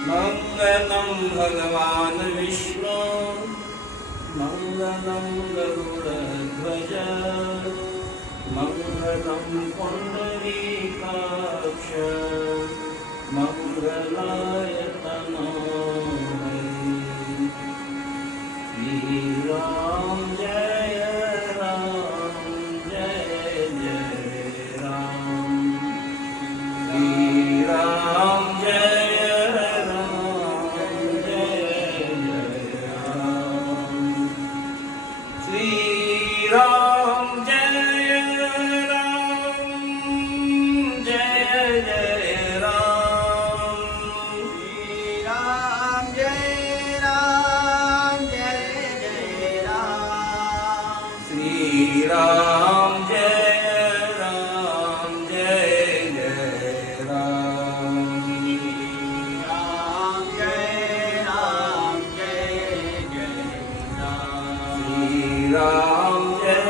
मंगलम भगवान विष्णु मंगलम गरुड़ध्वज मंगलम पुंडरीकाक्ष मंगलाय तनोहरि। श्री राम जय राम जय जय राम। श्री राम जय राम जय जय राम। श्री राम जय राम जय जय राम। श्री राम जय राम जय जय राम। श्री राम जय राम जय जय राम। राम जय राम जय जय राम। श्री राम जय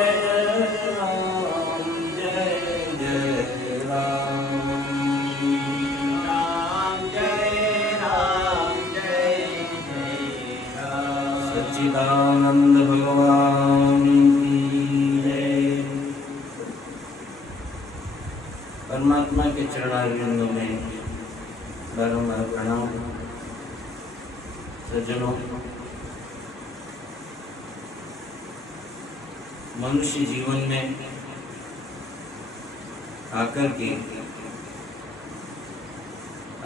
राम जय जय राम। राम जय राम जय जय राम। सच्चिदानंद भगवान की जय। परमात्मा के चरणारविंदों में बारंबार प्रणाम। सज्जनों, मनुष्य जीवन में आकर के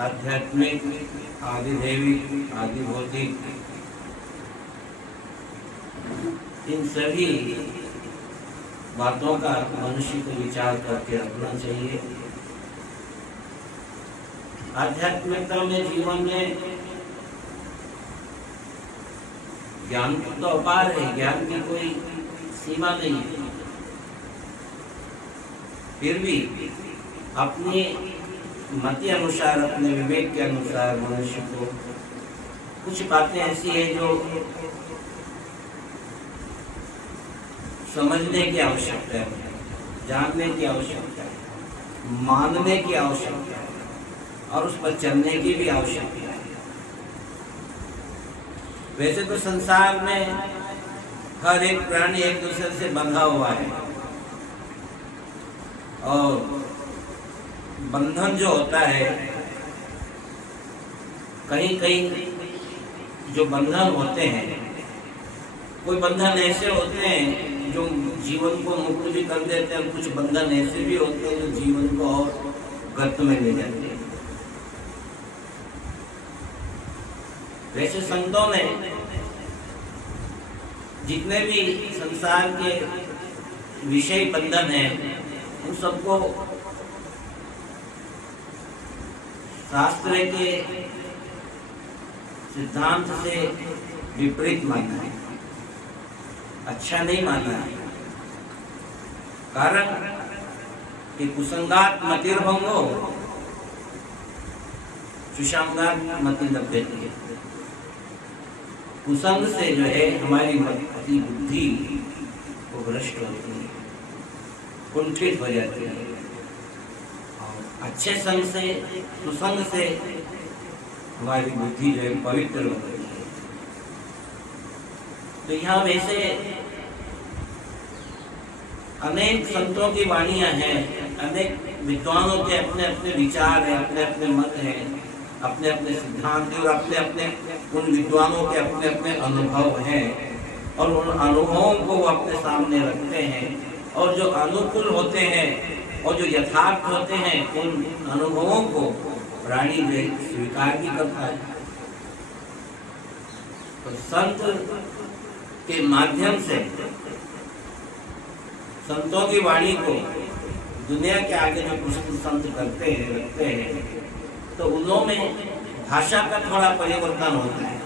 आध्यात्मिक, आदिदैविक, आदिभौतिक इन सभी बातों का मनुष्य को विचार करके रखना चाहिए। आध्यात्मिकता में जीवन में ज्ञान तो अपार है, ज्ञान की कोई सीमा नहीं है। फिर भी अपने मति अनुसार, अपने विवेक के अनुसार मनुष्य को कुछ बातें ऐसी है जो समझने की आवश्यकता है, जानने की आवश्यकता है, मानने की आवश्यकता है और उस पर चलने की भी आवश्यकता है। वैसे तो संसार में हर एक प्राणी एक दूसरे से बंधा हुआ है और बंधन जो होता है, कहीं कहीं जो बंधन होते हैं, कोई बंधन ऐसे होते हैं जो जीवन को मुक्त भी कर देते हैं, कुछ बंधन ऐसे भी होते हैं जो जीवन को और गर्त में ले जाते हैं। वैसे संतों ने जितने भी संसार के विषय बंधन हैं उन सबको शास्त्र के सिद्धांत से विपरीत माना है, अच्छा नहीं माना है। कारण कि कुसंगात मतिर्भंगो सुषांगात मति लभ्यते। कुसंग से जो है हमारी मति बुद्धि वो भ्रष्ट होती है, कुंठित हो जाती है। और अच्छे संग से, सुसंग से हमारी बुद्धि जो है पवित्र होती है। तो यहाँ वैसे अनेक संतों की वाणियां हैं, अनेक विद्वानों के अपने अपने विचार हैं, अपने अपने मत हैं, अपने अपने सिद्धांत हैं और अपने अपने उन विद्वानों के अपने अपने अनुभव हैं और उन अनुभवों को वो अपने सामने रखते हैं और जो अनुकूल होते हैं और जो यथार्थ होते हैं उन अनुभवों को प्राणी जो स्वीकार भी करता है। तो संत के माध्यम से संतों की वाणी को दुनिया के आगे जो कुछ संत करते हैं, रखते हैं, तो उनमें भाषा का थोड़ा परिवर्तन होता है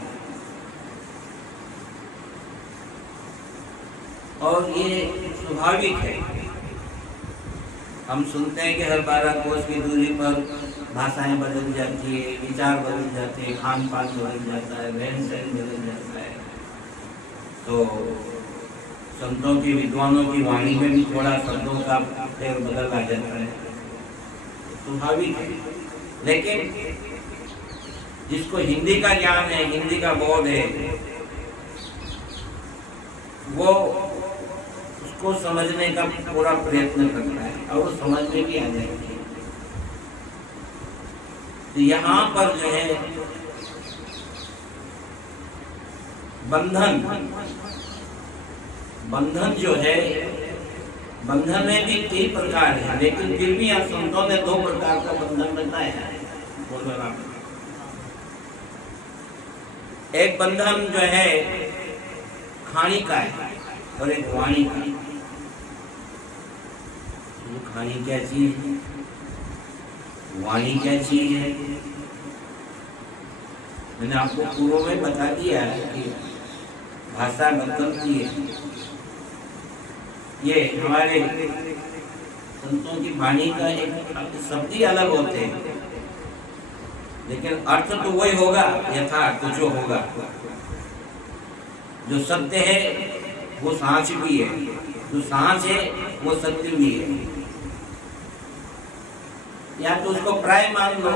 और ये स्वाभाविक है। हम सुनते हैं कि हर 12 कोस की दूरी पर भाषाएं बदल जाती है, विचार बदल जाते हैं, खान पान बदल जाता है, रहन सहन बदल जाता है। तो संतों की, विद्वानों की वाणी में भी थोड़ा शब्दों का फेर बदल आ जाता है, स्वाभाविक है। लेकिन जिसको हिंदी का ज्ञान है, हिंदी का बोध है, वो उसको समझने का पूरा प्रयत्न करता है और वो समझ में भी आ जाएगी। तो यहाँ पर जो है बंधन जो है, बंधन में भी कई प्रकार है, लेकिन फिर भी यहाँ संतों ने 2 प्रकार का बंधन बताया है। एक बंधन जो है खानी का है और एक वाणी का। तो खानी क्या चीज है, वाणी क्या चीज है, मैंने आपको पूर्व में बता दिया है कि भाषा बदलती है। ये हमारे संतों की वाणी का एक शब्द ही अलग होते हैं, लेकिन अर्थ तो वही होगा, यथार्थ जो होगा, जो सत्य है वो सांच भी है, जो सांच है वो सत्य भी है। या तो उसको प्राय मान लो,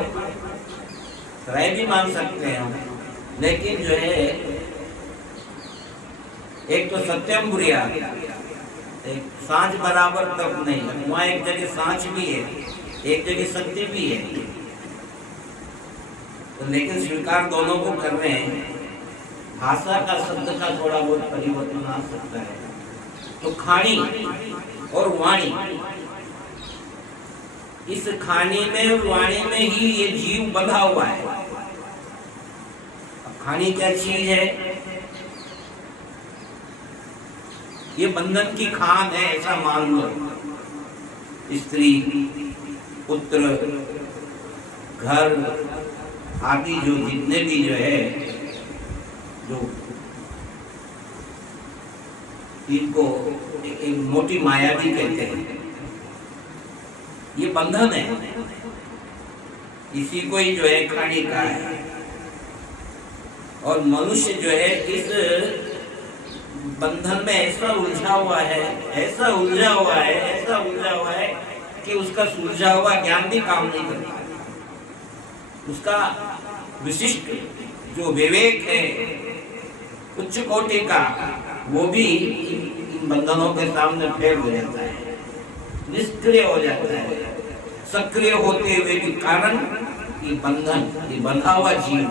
प्राय भी मान सकते हैं हम, लेकिन जो है एक तो सत्यम बुरिया, एक सांच बराबर तब नहीं, वहाँ एक जगह सांच भी है, एक जगह सत्य भी है, तो लेकिन स्वीकार दोनों को कर रहे हैं। भाषा का शब्द का थोड़ा बहुत परिवर्तन आ सकता है। तो खानी और वाणी, इस खानी में और वाणी में ही ये जीव बंधा हुआ है। अब खानी क्या चीज है, ये बंधन की खान है, ऐसा मान लो। स्त्री, पुत्र, घर आदि जो जितने भी जो है, जो इनको एक मोटी माया भी कहते हैं, ये बंधन है, इसी को ही जो है खानी का है। और मनुष्य जो है इस बंधन में ऐसा उलझा हुआ है, ऐसा उलझा हुआ है, ऐसा उलझा हुआ है कि उसका सुलझा हुआ ज्ञान भी काम नहीं करता। उसका विशिष्ट जो विवेक है उच्च कोटि का, वो भी इन बंधनों के सामने फेल हो जाता है, निष्क्रिय हो जाता है। सक्रिय होते हुए भी कारण ये बंधन, ये बंधा हुआ जीव,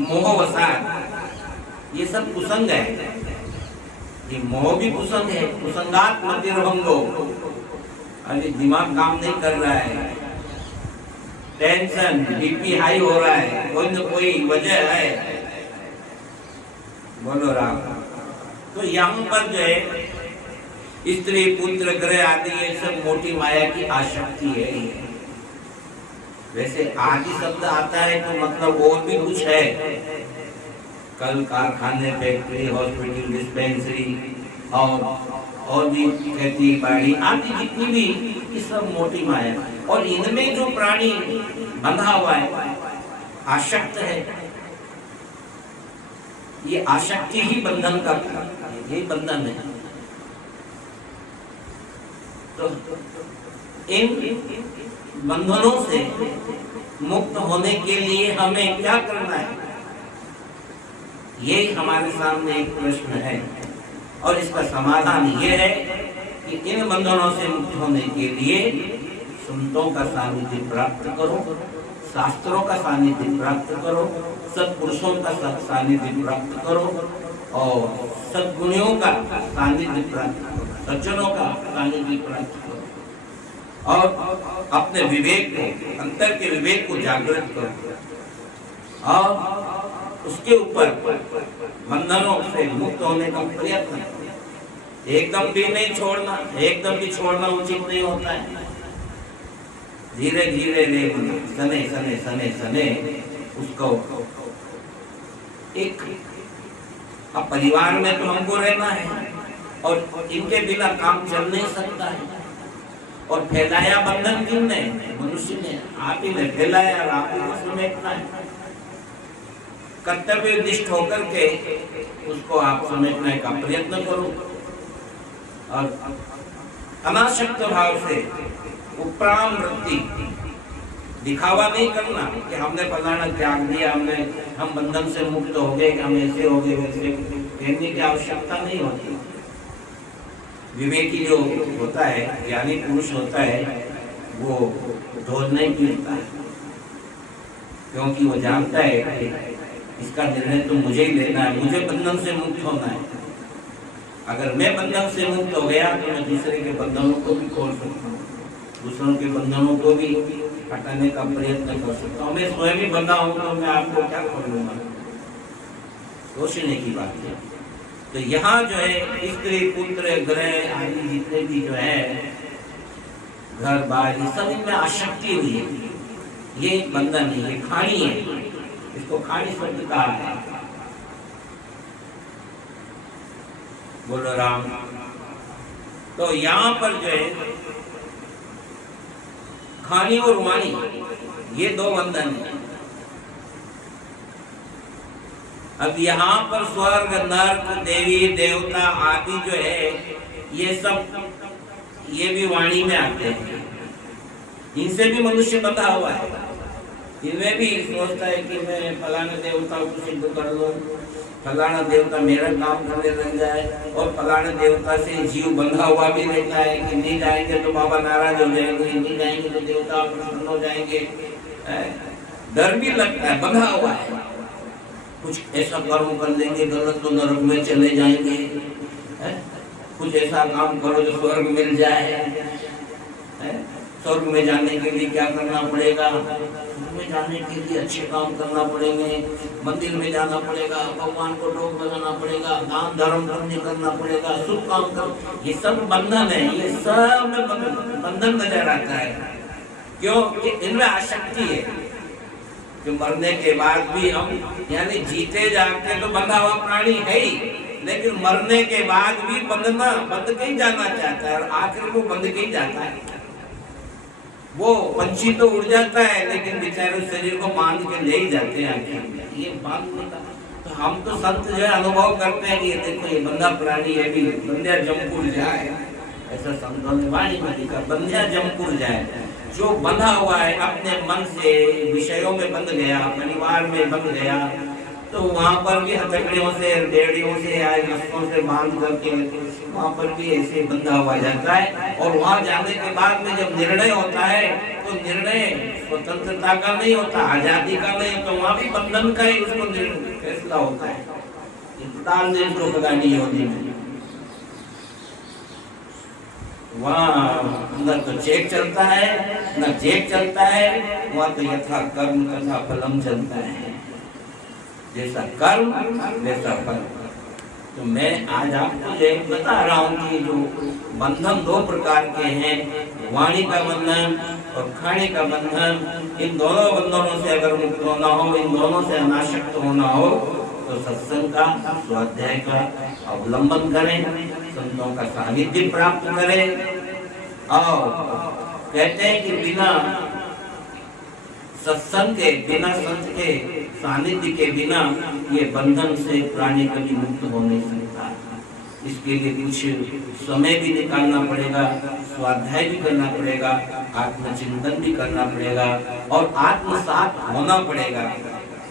मोहवसात, ये सब कुसंग है। ये मोह भी कुसंग है, कुसंगात मतिर्भंगो। अरे दिमाग काम नहीं कर रहा है, टेंशन, बीपी हाई हो रहा है, कोई न कोई वजह है। बोलो राम। तो यहाँ पर जो है स्त्री, पुत्र, ग्रह आदि ये सब मोटी माया की आसक्ति है। वैसे आदि शब्द आता है तो मतलब और भी कुछ है, कल कारखाने, फैक्ट्री, हॉस्पिटल, डिस्पेंसरी और भी खेती बाड़ी आदि जितनी भी, ये सब मोटी माया। और इनमें जो प्राणी बंधा हुआ है, आसक्त है, ये आसक्ति ही बंधन का, ये बंधन है। तो इन बंधनों से मुक्त होने के लिए हमें क्या करना है, ये हमारे सामने एक प्रश्न है। और इसका समाधान ये है कि इन बंधनों से मुक्त होने के लिए संतों का सानिध्य प्राप्त करो, शास्त्रों का सानिध्य प्राप्त करो, सत्पुरुषों का सानिध्य प्राप्त करो और सद्गुणियों का सानिध्य प्राप्त करो, सज्जनों का सानिध्य प्राप्त करो और अपने विवेक को, अंतर के विवेक को जागृत करो और उसके ऊपर बंधनों से मुक्त होने का प्रयत्न करो। एकदम भी नहीं छोड़ना, एकदम भी छोड़ना उचित नहीं होता है। धीरे धीरे सने सने सने सने उसको एक, अब परिवार में तो हमको रहना है और इनके बिना काम चल नहीं सकता है। और फैलाया बंधन किसने? मनुष्य ने, आप ही ने फैलाया और आप ही को समेटना है। कर्तव्य निष्ठ होकर के उसको आप समेटने का प्रयत्न करो और अनासक्त भाव से उपराम वृत्ति, दिखावा नहीं करना कि हमने फलाना त्याग दिया, हम बंधन से मुक्त हो गए, हम ऐसे हो गए वैसे, कहने की आवश्यकता नहीं होती। विवेकी जो होता है, ज्ञानी पुरुष होता है, वो ढोल नहीं पीटता है, क्योंकि वो जानता है कि इसका निर्णय तो मुझे ही लेना है, मुझे बंधन से मुक्त होना है। अगर मैं बंधन से मुक्त हो गया तो मैं दूसरे के बंधनों को भी खोल सकता हूँ, दूसरों के बंधनों को भी हटाने का प्रयत्न कर सकता हूँ। मैं स्वयं ही बंधा हूँ तो मैं आपको क्या कर लूंगा, सोचने की बात है। तो यहाँ जो है स्त्री पुत्र ग्रह आदि जितने भी जो है घर बार, ये सब इनमें आसक्ति हुई है, ये बंधन है, ये खानी है, इसको खानी शब्द कहा है। बोलो राम। तो यहाँ पर जो है खानी और वाणी, ये दो बंधन है। अब यहाँ पर स्वर्ग नरक देवी देवता आदि जो है ये सब, ये भी वाणी में आते हैं। इनसे भी मनुष्य बंधा हुआ है, इनमें भी सोचता है कि मैं फलाने देवता को सिद्ध कर लूं, फलाना देवता मेरा काम करने लग जाए, और फलाने देवता से जीव बंधा हुआ भी रहता है कि नहीं जाएंगे तो बाबा नाराज हो जाएंगे, नहीं जाएंगे तो देवता प्रसन्न हो जाएंगे। डर भी लगता है, बंधा हुआ है। कुछ ऐसा कर्म कर लेंगे गलत तो नरक में चले जाएंगे, कुछ ऐसा काम करो जो स्वर्ग मिल जाए। स्वर्ग में जाने के लिए क्या करना पड़ेगा? स्वर्ग में जाने के लिए अच्छे काम करना पड़ेंगे, मंदिर में जाना पड़ेगा, भगवान को भोग लगाना पड़ेगा, दान धर्म पुण्य करना पड़ेगा, शुभ काम कर। ये सब बंधन है, ये सब में बंधन नजर आता है। क्यों? इनमें आसक्ति है कि मरने के बाद भी हम, यानी जीते जागते तो बंधा हुआ प्राणी है ही, लेकिन मरने के बाद भी बंध के ही जाना चाहता है, और आखिर वो बंध के ही जाता है। वो पंछी तो उड़ जाता है, लेकिन बेचारे शरीर को बांध के ले ही जाते हैं आखिर। ये बात तो हम तो संत जो है अनुभव करते हैं कि ये देखो ये बंधा प्राणी है, भी बंध्या जमपुर जाए, ऐसा संतों ने वाणी में लिखा, बंध्या जमपुर जाए। जो बंधा हुआ है अपने मन से, विषयों में बंध गया, परिवार में बंध गया, तो वहाँ पर भी हथकड़ियों से, बेड़ियों से या रस्सों से बांध करके वहाँ पर भी ऐसे बंधा हुआ जाता है। और वहाँ जाने के बाद में जब निर्णय होता है तो निर्णय स्वतंत्रता का नहीं होता, आजादी का नहीं होता, वहाँ भी बंधन का ही उसको फैसला होता है। इंतजार ने इसको लगानी होती है, वहाँ न तो चेक चलता है न चेक चलता है, वहाँ तो यथा कर्म तथा फलम चलता है, जैसा कर्म वैसा फल। तो मैं आज आपको बता रहा हूँ कि जो बंधन दो प्रकार के हैं, वाणी का बंधन और खाने का बंधन, इन दोनों बंधनों से अगर मुक्त होना हो, इन दोनों से अनासक्त होना हो, तो सत्संग का, स्वाध्याय का अवलंबन करें, संतों का सानिध्य प्राप्त करें। और कहते हैं कि बिना सत्संग के, बिना संत के सानिध्य के बिना ये बंधन से प्राणी कभी मुक्त हो नहीं सकता। इसके लिए कुछ समय भी निकालना पड़ेगा, स्वाध्याय भी करना पड़ेगा, आत्मचिंतन भी करना पड़ेगा, और आत्मसात होना पड़ेगा।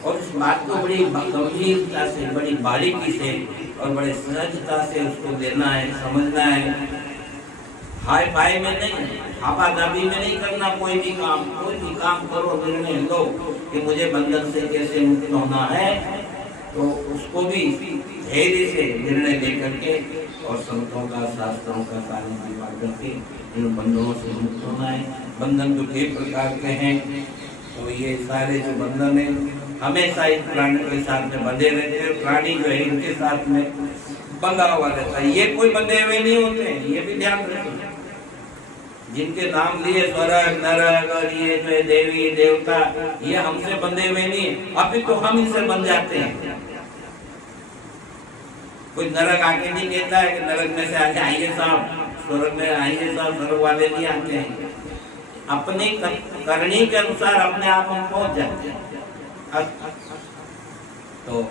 और इस बात को बड़ी गंभीरता से, बड़ी बारीकी से और बड़े सहजता से उसको लेना है, समझना है। हाय फाय में नहीं, हापादाबी में नहीं करना कोई भी काम करो, निर्णय लो कि मुझे बंधन से कैसे मुक्त होना है, तो उसको भी धैर्य से निर्णय लेकर के और संतों का, शास्त्रों का सानिध्य पा करके इन बंधनों से मुक्त होना है। बंधन तो कई प्रकार के हैं, तो ये सारे जो बंधन है हमेशा इस प्राणी के साथ में बंधे रहते हैं, प्राणी जो है इनके साथ में बंधा हुआ रहता है। ये कोई बंधे हुए नहीं होते, ये भी ध्यान रखें। जिनके नाम लिए स्वर्ग नरक और ये जो है देवी देवता, ये हमसे बंधे हुए नहीं है, अभी तो हम इनसे बंध जाते हैं। कोई नरक आके नहीं कहता है कि नरक में से आके आइए साहब, स्वर्ग में आइए साहब, स्वर्ग वाले नहीं आते हैं। अपनी करनी के अनुसार अपने आप हम पहुंच जाते हैं। तो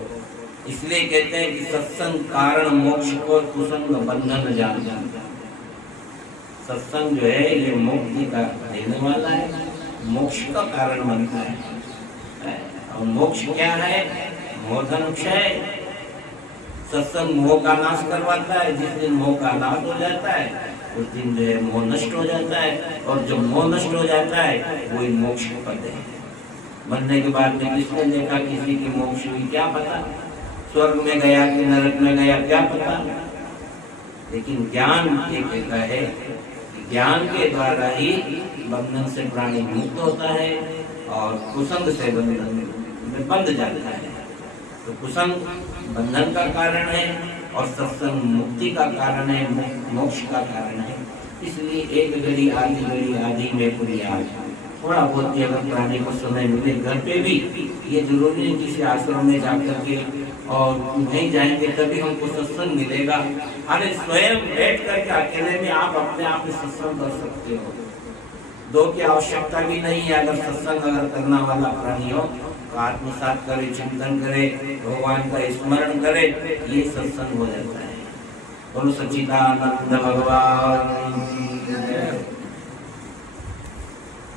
इसलिए कहते हैं कि सत्संग कारण मोक्ष को, कुसंग बंधन जान। सत्संग जो है ये मुक्ति का देने वाला है, मोक्ष का कारण बनता है। और मोक्ष क्या है? मोहधन क्षय। सत्संग मोह का नाश करवाता है। जिस दिन मोह का नाश हो जाता है उस दिन जो है मोह नष्ट हो जाता है, और जब मोह नष्ट हो जाता है वही मोक्ष पद है। मरने के बाद में किसने देखा किसी की मोक्ष हुई? क्या पता, स्वर्ग में गया कि नरक में गया, क्या पता। लेकिन ज्ञान ये कहता है कि ज्ञान के द्वारा ही बंधन से प्राणी मुक्त होता है और कुसंग से बंधन में बंध जाता है। तो कुसंग बंधन का कारण है और सत्संग मुक्ति का कारण है, मोक्ष का कारण है। इसलिए एक घड़ी आधी में पूरी आज थोड़ा बहुत ही अगर प्राणी को समय मिले घर पे भी, ये जरूरी नहीं किसी आश्रम में जाकर के और नहीं जाएंगे तभी हमको सत्संग मिलेगा। अरे स्वयं बैठ करके अकेले में आप अपने आप में सत्संग कर सकते हो। दो की आवश्यकता भी नहीं है। अगर सत्संग अगर करना वाला प्राणी हो तो आत्मसात करे, चिंतन करे, भगवान का स्मरण करे, ये सत्संग हो जाता है। बोलो सच्चिदानंद भगवान